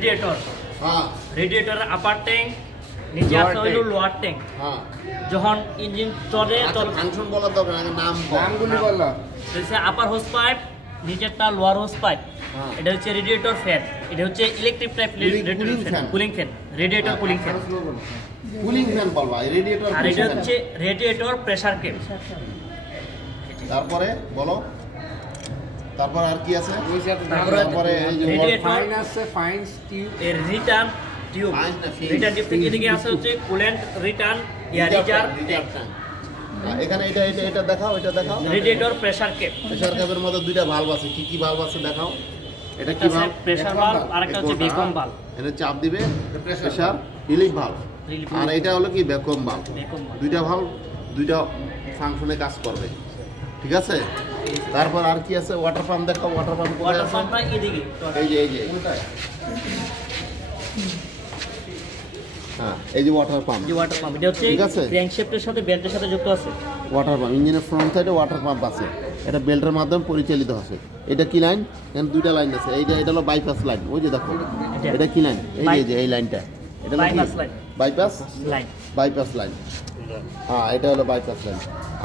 Radiator হ্যাঁ রেডিয়েটরের আপার tank নিচে আছে হলো লোয়ার ট্যাঙ্ক। হ্যাঁ যখন ইঞ্জিন চলে ফাংশন বলার দরকার আগে নামগুলি বললা। আপার হোস পাইপ, নিচেরটা লোয়ার হোস পাইপ। এটা হচ্ছে রেডিয়েটর ফ্যান, এটা হচ্ছে electric type cooling fan, radiator cooling fan. Cooling fan বলবা রেডিয়েটর। আর এটা হচ্ছে রেডিয়েটর প্রেসার কেপ। তারপরে বলো, তারপর আর কি আছে? তারপরে এই যে রেডিয়েটর আছে ফাইন টিউব এর রিটার্ন টিউব। রিটার্ন টিউব থেকে এদিকে আছে হচ্ছে coolant return air reserve tank. এখানে এটা এটা এটা দেখাও, এটা দেখাও। Radiator pressure cap. প্রেসার ক্যাপের মধ্যে দুইটা ভালভ আছে। কি কি ভালভ আছে দেখাও। এটা কি ভালভ? প্রেসার ভালভ, আর একটা হচ্ছে ভ্যাকুয়াম ভালভ। এটা চাপ দিবে প্রেসার রিলিফ ভালভ। আর এটা হলো কি ভ্যাকুয়াম ভালভ। দুইটা ভালভ দুইটা ফাংশনে কাজ করবে, ঠিক আছে? তারপর আর কি আছে? ওয়াটার পাম্প দেখাও। ওয়াটার পাম্প ওয়াটার পাম্পটা এদিকে, এই যে হ্যাঁ, এই যে ওয়াটার পাম্প। যে ওয়াটার পাম্প এটা হচ্ছে ক্র্যাঙ্কশ্যাফটের সাথে বেল্টের সাথে যুক্ত আছে। ওয়াটার পাম্প ইঞ্জিনের ফ্রন্ট সাইডে ওয়াটার পাম্প আছে। এটা বেল্টের মাধ্যমে পরিচালিত আছে। এটা কি লাইন? এখানে দুইটা লাইন আছে। এটা হলো বাইপাস লাইন। ওই যে দেখো, এটা কি লাইন? এই যে এই লাইনটা, এটা বাইপাস লাইন। Bypass line. হ্যাঁ, এটা হলো বাইপাস লাইন।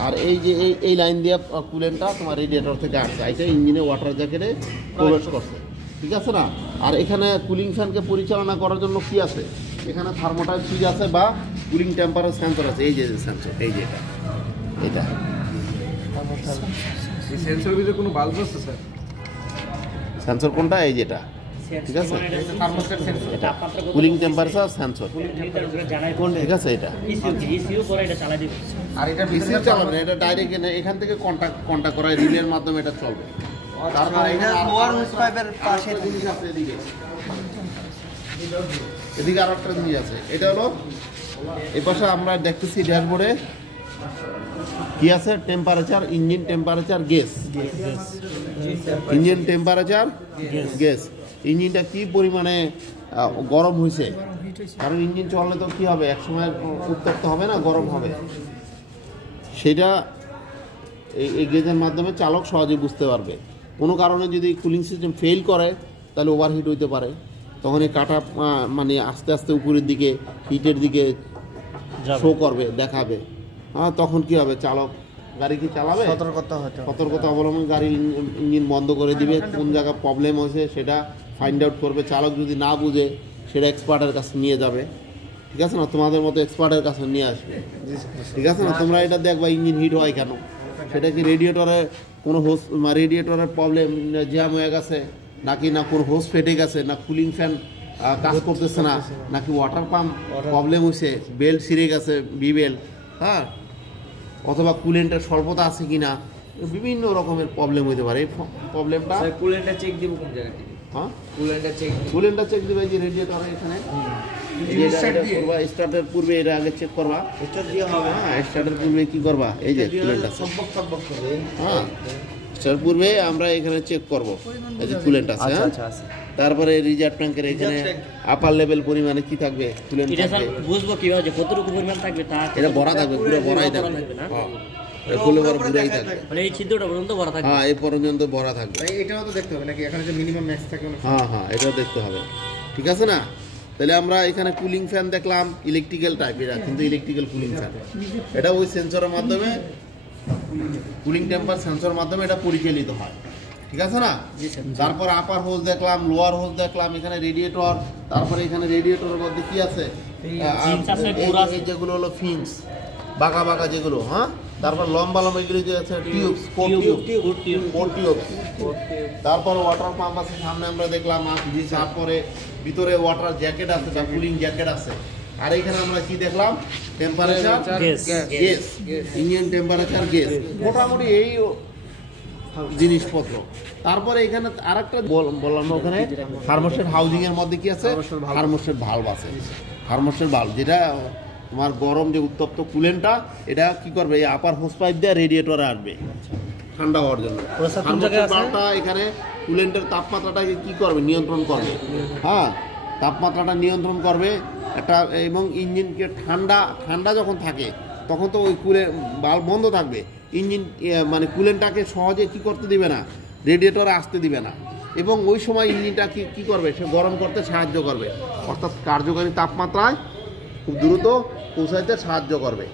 আর এই যে এই লাইন দিয়ে কুলেন্টটা তোমার রেডিয়েটর থেকে আসছে, এটা ইঞ্জিনে ওয়াটার জ্যাকেটে প্রবেশ করছে, ঠিক আছে না? আর এখানে কুলিং ফ্যানকে পরিচালনা করার জন্য কি আছে? এখানে থার্মোটাইপ সুইচ আছে বা কুলিং টেম্পারেচার সেন্সর আছে। এই যে সেন্সর, এই যে এটা এই সেন্সরের ভিতরে কোনো বাল্ব আছে স্যার? সেন্সর কোনটা? এই যেটা, ঠিক আছে? থার্মোস্ট্যাট সেন্সর, এটা তাপমাত্রা কুলিং টেম্পারেচার সেন্সর, ঠিক আছে? এটা ইসিউ করে এটা চালাই দিবে। আর এটা ইসিউ চালাবে না, এটা ডাইরেক্ট এখান থেকে কন্টাক্ট করা রিলের মাধ্যমে এটা চলবে। তারপর এটা লোয়ার হোস পাইপের পাশে জিনিস আছে। এদিকে আর একটা জিনিস আছে। এটা হলো এই পাশে আমরা দেখতেছি ড্যাশবোর্ডে কি আছে? Temperature, engine temperature, gas. Engine temperature, gas. ইঞ্জিনটা কি পরিমাণে গরম হয়েছে, কারণ ইঞ্জিন চললে তো কি হবে, এক সময় উত্তপ্ত হবে না, গরম হবে। সেটা এই গেজের মাধ্যমে চালক সহজে বুঝতে পারবে। কোনো কারণে যদি কুলিং সিস্টেম ফেল করে তাহলে ওভারহিট হইতে পারে। তখন এই কাটা মানে আস্তে আস্তে উপরের দিকে হিটের দিকে শো করবে, দেখাবে। হ্যাঁ, তখন কি হবে? চালক গাড়ি কি চালাবে, সতর্কতা অবলম্বন গাড়ি ইঞ্জিন বন্ধ করে দিবে। কোন জায়গায় প্রবলেম হয়েছে সেটা ফাইন্ড আউট করবে। চালক যদি না বুঝে সেটা এক্সপার্টের কাছে নিয়ে যাবে, ঠিক আছে না? তোমাদের মতো এক্সপার্টের কাছে নিয়ে আসবে, ঠিক আছে না? তোমরা এটা দেখবা ইঞ্জিন হিট হয় কেন। সেটা কি রেডিয়েটরে কোনো হোস রেডিয়েটরের প্রবলেম জ্যাম হয়ে গেছে, নাকি না কোনো হোস ফেটে গেছে, না কুলিং ফ্যান কাজ করতেছে না, নাকি ওয়াটার পাম্প প্রবলেম হয়েছে, বেল্ট ছিঁড়ে গেছে, বি বেল্ট, হ্যাঁ, অথবা কুলেন্টের স্বল্পতা আছে কিনা, বিভিন্ন রকমের প্রবলেম হইতে পারে। এই প্রবলেমটা কুলেন্টটা চেক দিব কোন জায়গায়? হ্যাঁ, কুলেন্টটা চেক দিবে যে রেডিয়েটরে এখানে স্টার্টের পূর্বে এটা আগে চেক করবা। স্টার্ট দিয়ে হবে। হ্যাঁ, স্টার্টের পূর্বে কি করবা? এই যে কুলেন্ট আছে, হ্যাঁ, স্টার্টের পূর্বে আমরা এখানে চেক করব এই যে কুলেন্ট আছে। হ্যাঁ, তারপরে রিজার্ভ ট্যাঙ্কের এখানে আপার লেভেল পরিমাণে কি থাকবে? কুলেন্ট থাকবে। বুঝবো কিভাবে যে কতটুকু পরিমাণ থাকবে? এটা ভরা থাকবে, পুরো ভরাই থাকবে। হ্যাঁ, ফুলে ভরা পুরাই থাকবে, মানে এই ছিদ্রটা পর্যন্ত ভরা থাকবে। হ্যাঁ, এই পর্যন্ত ভরা থাকবে। এটাও তো দেখতে হবে নাকি? এখানে যে মিনিমাম ম্যাক্স থাকে। হ্যাঁ, এটাও দেখতে হবে, ঠিক আছে না? তাহলে আমরা এখানে কুলিং ফ্যান দেখলাম, ইলেকট্রিক্যাল টাইপ। এটা কিন্তু ইলেকট্রিক্যাল কুলিং ফ্যান। এটা ওই সেন্সরের মাধ্যমে, কুলিং টেম্পার সেন্সরের মাধ্যমে এটা পরিচালিত হয়, ঠিক আছে না? তারপর আপার হোস দেখলাম, লোয়ার হোস দেখলাম, এখানে রেডিয়েটর। তারপরে এখানে রেডিয়েটরের মধ্যে কি আছে? যেগুলো হলো ফিন্স, বাঁকা বাঁকা যেগুলো। হ্যাঁ, তারপর লম্বা লম্বা এগুলো যে আছে টিউবস, টিউব। তারপর ওয়াটার পাম্প আছে সামনে আমরা দেখলাম। তারপরে ভিতরে ওয়াটার জ্যাকেট আছে বা কুলিং জ্যাকেট আছে। আর এখানে আমরা কি দেখলাম? Temperature, gas, engine temperature, gas, মোটামুটি এই জিনিসপত্র। তারপরে এখানে আরেকটা বললাম, ওখানে থার্মোস্ট্যাট হাউজিং এর মধ্যে কি আছে? থার্মোস্ট্যাট ভালভ আছে। থার্মোস্ট্যাট ভালভ যেটা তোমার গরম যে উত্তপ্ত কুলেন্টটা, এটা কি করবে? এই আপার হোস পাইপ দিয়ে রেডিয়েটরে আসবে ঠান্ডা হওয়ার জন্য। থার্মোস্ট্যাট ভালভটা এখানে কুলেন্টের তাপমাত্রাটাকে কি করবে? নিয়ন্ত্রণ করবে। হ্যাঁ, তাপমাত্রাটা নিয়ন্ত্রণ করবে একটা। এবং ইঞ্জিনকে ঠান্ডা যখন থাকে তখন তো ওই ভালভ বন্ধ থাকবে। ইঞ্জিন মানে কুলেন্টটাকে সহজে কি করতে দিবে না? রেডিয়েটরে আসতে দিবে না। এবং ওই সময় ইঞ্জিনটা কি করবে, সে গরম করতে সাহায্য করবে, অর্থাৎ কার্যকারী তাপমাত্রায় খুব দ্রুত পৌঁছাইতে সাহায্য করবে।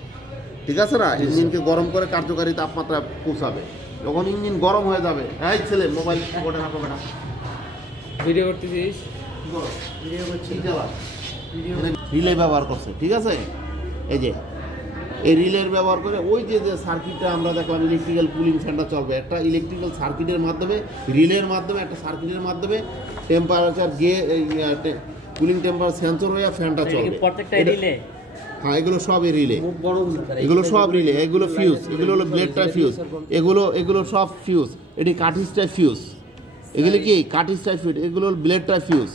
ঠিক আছে না, ইঞ্জিনকে গরম করে কার্যকারী তাপমাত্রায় পৌঁছাবে। যখন ইঞ্জিন গরম হয়ে যাবে, এই ছেলে মোবাইল বোর্ডে রাখো বেটা, ভিডিও করতেছিস? রিলে ব্যবহার করছে, ঠিক আছে। এই যে এই রিলের ব্যবহার করে ওই যে সার্কিটটা আমরা দেখলাম, ইলেকট্রিক্যাল কুলিং ফ্যানটা চলবে একটা ইলেকট্রিক্যাল সার্কিটের মাধ্যমে, রিলের মাধ্যমে, একটা সার্কিটের মাধ্যমে টেম্পারেচার গিয়ে কুলিং টেম্পারেচার সেন্সর হয়ে ফ্যানটা চলবে। প্রত্যেকটা রিলে, হ্যাঁ এগুলো সবই রিলে, এগুলো সব রিলে, এগুলো ফিউজ, এগুলো হলো ব্লেড টাইপ ফিউজ, এগুলো সব ফিউজ। এটি কাটিস টাইপ ফিউজ, এগুলি কি কাটিস টাইপ ফিউজ, এগুলো ব্লেড টাইপ ফিউজ,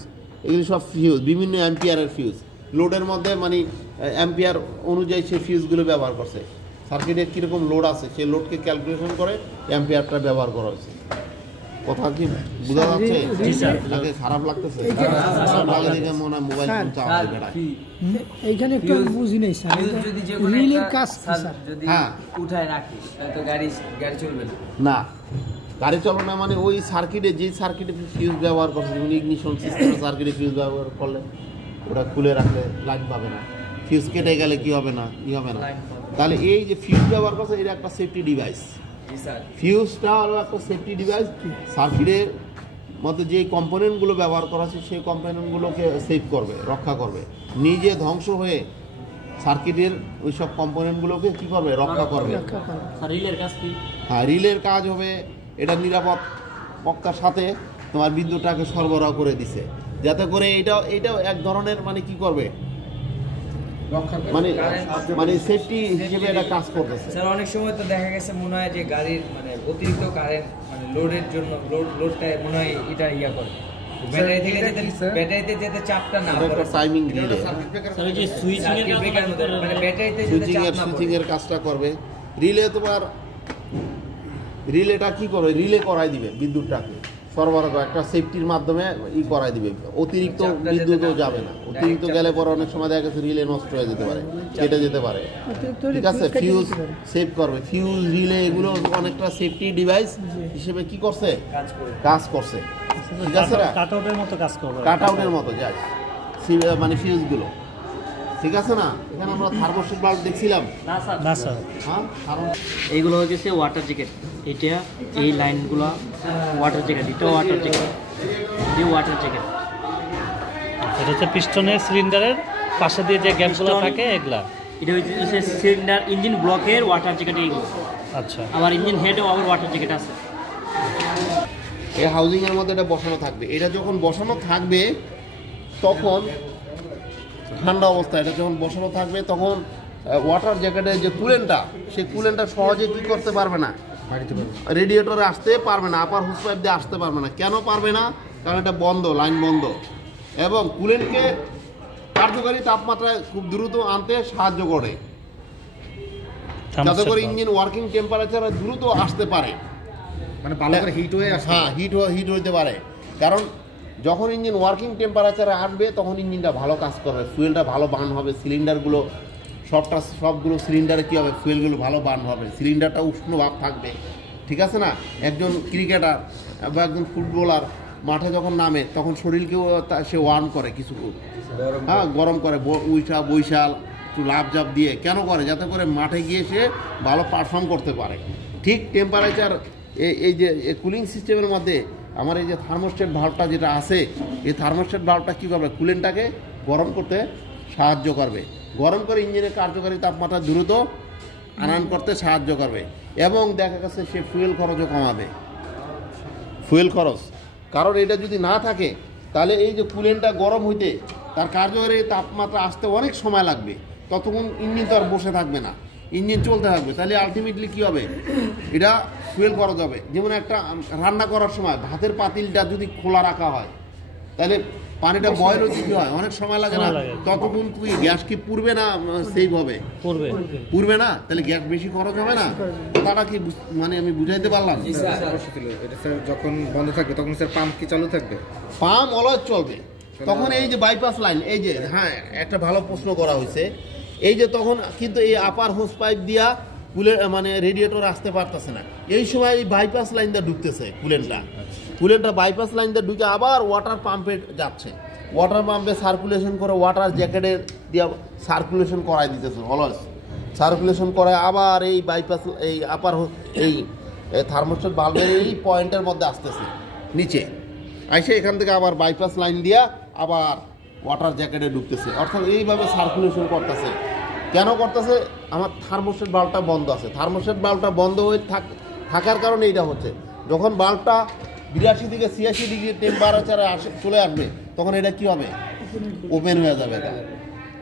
এগুলি সব ফিউজ, বিভিন্ন অ্যাম্পিয়ারের ফিউজ। লোডের মধ্যে মানে অ্যাম্পিয়ার অনুযায়ী সেই ফিউজগুলো ব্যবহার করছে। সার্কিটে কীরকম লোড আছে সেই লোডকে ক্যালকুলেশন করে অ্যাম্পিয়ারটা ব্যবহার করা হয়েছে। কথা কি বোঝা যাচ্ছে? তাকে খারাপ লাগতেছে? খারাপ লাগে দেখে মনে হয় মোবাইল ফোন চালাতে বেড়ায়। এইখানে একটু বুঝি নেই স্যার, যদি যে রিলের কাজ কি স্যার? যদি হ্যাঁ উঠায় রাখি তাহলে তো গাড়ি চলবে না। না, গাড়ি চলো না মানে ওই সার্কিটে, যে সার্কিটে ফিউজ ব্যবহার করছে, যেমন ইগনিশন সিস্টেমের সার্কিটে ফিউজ ব্যবহার করলে ওটা খুলে রাখলে লাইট পাবে না, ফিউজ কেটে গেলে কি হবে না, তাহলে এই যে ফিউজ ব্যবহার করছে এটা একটা সেফটি ডিভাইস। ফিউজটা হলো একটা সেফটি ডিভাইস, সার্কিটের মধ্যে যে কম্পোনেন্টগুলো ব্যবহার করা আছে সেই কম্পোনেন্টগুলোকে সেভ করবে, রক্ষা করবে, নিজে ধ্বংস হয়ে সার্কিটের ওই সব কম্পোনেন্টগুলোকে কী করবে, রক্ষা করবে। রিলের কাজ কি? হ্যাঁ, রিলের কাজ হবে এটা নিরাপত্তার সাথে তোমার বিদ্যুৎটাকে সরবরাহ করে দিছে, যাতে করে এটাও এক ধরনের মানে কি করবে, মানে সেফটি হিসেবে এটা কাজ করতেছে। স্যার অনেক সময় তো দেখা গেছে মনে হয় যে গাড়ির মানে অতিরিক্ত কারেন্ট মানে লোডের জন্য লোডটা মনে হয় এটা করে ব্যাটারিতে যেতে চাপটা না পড়ে, টাইমিং রিলে স্যার যে সুইচিং এর মানে ব্যাটারিতে সুইচিং এর কাজটা করবে। রিলে তোমার রিলেটা কি করবে, রিলে করাই দিবে বিদ্যুৎটাকে সরবরাহ, একটা সেফটির মাধ্যমে করাই দিবে, অতিরিক্ত বিদ্যুৎও যাবে না। অতিরিক্ত গেলে পরে অনেক সময় দেখা গেছে রিলে নষ্ট হয়ে যেতে পারে, কেটে যেতে পারে। ঠিক আছে, ফিউজ সেভ করবে, ফিউজ রিলে এগুলো অনেকটা সেফটি ডিভাইস হিসেবে কি করছে, কাজ করছে। ঠিক আছে, কাট আউটের মতো কাজ করবে, কাট আউটের মতো যায় মানে ফিউজগুলো। ঠিক আছে না, এখানে আমরা থার্মোস্ট্যাট বাল্ব দেখছিলাম না স্যার। হ্যাঁ, এইগুলো হচ্ছে ওয়াটার জ্যাকেট, এটা এই লাইনগুলো ওয়াটার জ্যাকেট, এটা ওয়াটার জ্যাকেট, এই ওয়াটার জ্যাকেট। এটা হচ্ছে পিস্টনের সিলিন্ডারের পাশে দিয়ে যে গ্যাপগুলো থাকে এগুলা। এটা হচ্ছে সিলিন্ডার ইঞ্জিন ব্লকের ওয়াটার জ্যাকেট এইগুলো। আচ্ছা, আবার ইঞ্জিন হেডেও আবার ওয়াটার জ্যাকেট আছে। এই হাউজিংয়ের মধ্যে এটা বসানো থাকবে। এটা যখন বসানো থাকবে তখন ঠান্ডা অবস্থা, এটা যখন বসানো থাকবে তখন ওয়াটার জ্যাকেটের যে কুলেন্টটা, সেই কুলেন্টটা সহজে কী করতে পারবে না, রেডিয়েটরে আসতে পারবে না, আপার হুস পাইপ দিয়ে আসতে পারবে না। কেন পারবে না? কারণ এটা বন্ধ, লাইন বন্ধ, এবং কুলেন্টকে কার্যকারী তাপমাত্রায় খুব দ্রুত আনতে সাহায্য করে, যাতে করে ইঞ্জিন ওয়ার্কিং টেম্পারেচারে দ্রুত আসতে পারে, মানে ভালো করে হিট হয়ে আসে। হ্যাঁ, হিট হইতে পারে। কারণ যখন ইঞ্জিন ওয়ার্কিং টেম্পারেচারে আসবে তখন ইঞ্জিনটা ভালো কাজ করবে, ফুয়েলটা ভালো বার্ন হবে, সিলিন্ডারগুলো সবগুলো সিলিন্ডারে কী হবে, ফুয়েলগুলো ভালো বার্ন হবে, সিলিন্ডারটা উষ্ণ ভাব থাকবে। ঠিক আছে না, একজন ক্রিকেটার বা একজন ফুটবলার মাঠে যখন নামে তখন শরীরকেও সে ওয়ার্ম করে, কিছু হ্যাঁ গরম করে, বৈশাল একটু লাভ জাপ দিয়ে। কেন করে? যাতে করে মাঠে গিয়ে সে ভালো পারফর্ম করতে পারে। ঠিক টেম্পারেচার এই যে কুলিং সিস্টেমের মধ্যে আমার এই যে থার্মোস্ট্যাট ভাল্বটা যেটা আছে, এই থার্মোস্ট্যাট ভাল্বটা কী করবে, কুলেন্টটাকে গরম করতে সাহায্য করবে, গরম করে ইঞ্জিনের কার্যকারী তাপমাত্রা দ্রুত আনয়ন করতে সাহায্য করবে, এবং দেখা গেছে সে ফুয়েল খরচও কমাবে, ফুয়েল খরচ। কারণ এটা যদি না থাকে তাহলে এই যে কুলেন্টটা গরম হইতে তার কার্যকারী তাপমাত্রা আসতে অনেক সময় লাগবে, ততক্ষণ ইঞ্জিন তো আর বসে থাকবে না, ইঞ্জিন চলতে থাকবে। তাহলে আলটিমেটলি কী হবে, এটা ফুয়েল খরচ হবে। যেমন একটা রান্না করার সময় ভাতের পাতিলটা যদি খোলা রাখা হয় তাহলে পানিটা বয়েল হতে কী হয়, অনেক সময় লাগে না, ততক্ষণ তুই গ্যাস কি পুড়বে না, সেভ হবে, পুড়বে না, তাহলে গ্যাস বেশি খরচ হবে না। তারা কি মানে আমি বুঝাইতে পারলাম? এটা স্যার যখন বন্ধ থাকবে তখন স্যার পাম্প কি চালু থাকবে? পাম্প অলওয়েজ চলবে। তখন এই যে বাইপাস লাইন, এই যে হ্যাঁ একটা ভালো প্রশ্ন করা হয়েছে, এই যে তখন কিন্তু এই আপার হোস পাইপ দিয়া কুলের মানে রেডিয়েটর আসতে পারতেছে না, এই সময় এই বাইপাস লাইনটা ঢুকতেছে কুলেন্টটা, কুলেন্টটা বাইপাস লাইন দিয়ে ঢুকে আবার ওয়াটার পাম্পে যাচ্ছে, ওয়াটার পাম্পে সার্কুলেশন করে ওয়াটার জ্যাকেটে দিয়ে সার্কুলেশন করাই দিতেছে, অলওয়েজ সার্কুলেশন করে আবার এই বাইপাস এই আপার এই থার্মোস্ট্যাট ভালভের এই পয়েন্টের মধ্যে আসতেছে নিচে, আইসে এখান থেকে আবার বাইপাস লাইন দিয়া আবার ওয়াটার জ্যাকেটে ঢুকতেছে। অর্থাৎ এইভাবে সার্কুলেশন করতেছে। কেন করতেছে? আমার থার্মোস্ট্যাট বাল্বটা বন্ধ আছে, থার্মোস্ট্যাট বাল্বটা বন্ধ হয়ে থাকার কারণে এইটা হচ্ছে। যখন বাল্বটা 82 থেকে 86 ডিগ্রি টেম্পারেচারে চলে আসবে তখন এটা কি হবে? ওপেন হয়ে যাবে।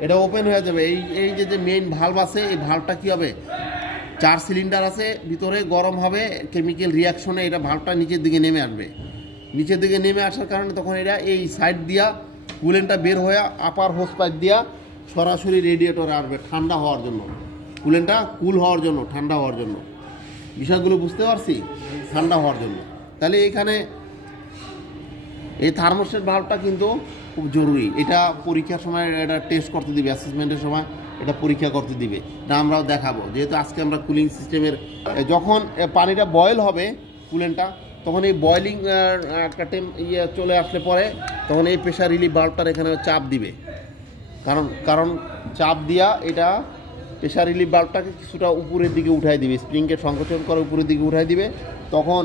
এটা ওপেন হয়ে যাবে। এই যে মেইন ভালভ আছে, এই ভালভটা কি হবে? 4 সিলিন্ডার আছে, ভিতরে গরম হবে, কেমিক্যাল রিয়াকশনে এটা ভালভটা নিচের দিকে নেমে আসবে। নিচের দিকে নেমে আসার কারণে তখন এটা এই সাইড দিয়া কুলেন্টটা বের হয়ে আপার হোস পাইপ দিয়া সরাসরি রেডিয়েটরে আসবে ঠান্ডা হওয়ার জন্য, কুলেন্টটা কুল হওয়ার জন্য, ঠান্ডা হওয়ার জন্য। বিষয়গুলো বুঝতে পারছি? ঠান্ডা হওয়ার জন্য। তাহলে এখানে এই থার্মোস্ট্যাট ভালভটা কিন্তু খুব জরুরি। এটা পরীক্ষার সময় এটা টেস্ট করতে দিবে, অ্যাসেসমেন্টের সময় এটা পরীক্ষা করতে দিবে, এটা আমরাও দেখাবো। যেহেতু আজকে আমরা কুলিং সিস্টেমের, যখন পানিটা বয়েল হবে কুলেন্টটা, তখন এই বয়েলিং একটা চলে আসলে পরে তখন এই প্রেশার রিলিফ ভালভটার এখানে চাপ দিবে। কারণ চাপ দিয়া এটা প্রেশার রিলিফ ভালভটাকে কিছুটা উপরের দিকে উঠাই দিবে, স্প্রিংকে সংকোচন করে উপরের দিকে উঠাই দিবে। তখন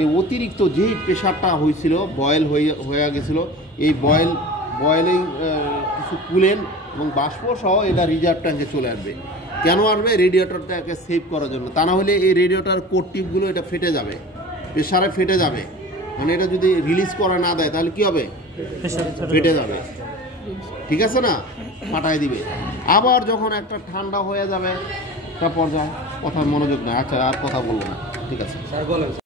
এই অতিরিক্ত যেই প্রেশারটা হয়েছিল, বয়েল হয়ে গেছিলো, এই বয়েলিং কিছু কুলেন্ট এবং বাষ্প সহ এটা রিজার্ভ ট্যাঙ্কে চলে আসবে। কেন আসবে? রেডিয়েটরটাকে সেভ করার জন্য। তা না হলে এই রেডিয়েটর কোর টিপগুলো এটা ফেটে যাবে, প্রেশারে ফেটে যাবে। মানে এটা যদি রিলিজ করা না দেয় তাহলে কি হবে? ফেটে যাবে। ঠিক আছে না? ফাটাই দিবে। আবার যখন একটা ঠান্ডা হয়ে যাবে, একটা পর্যায়ে কথা মনোযোগ নেই। আচ্ছা, আর কথা বলবো না, ঠিক আছে।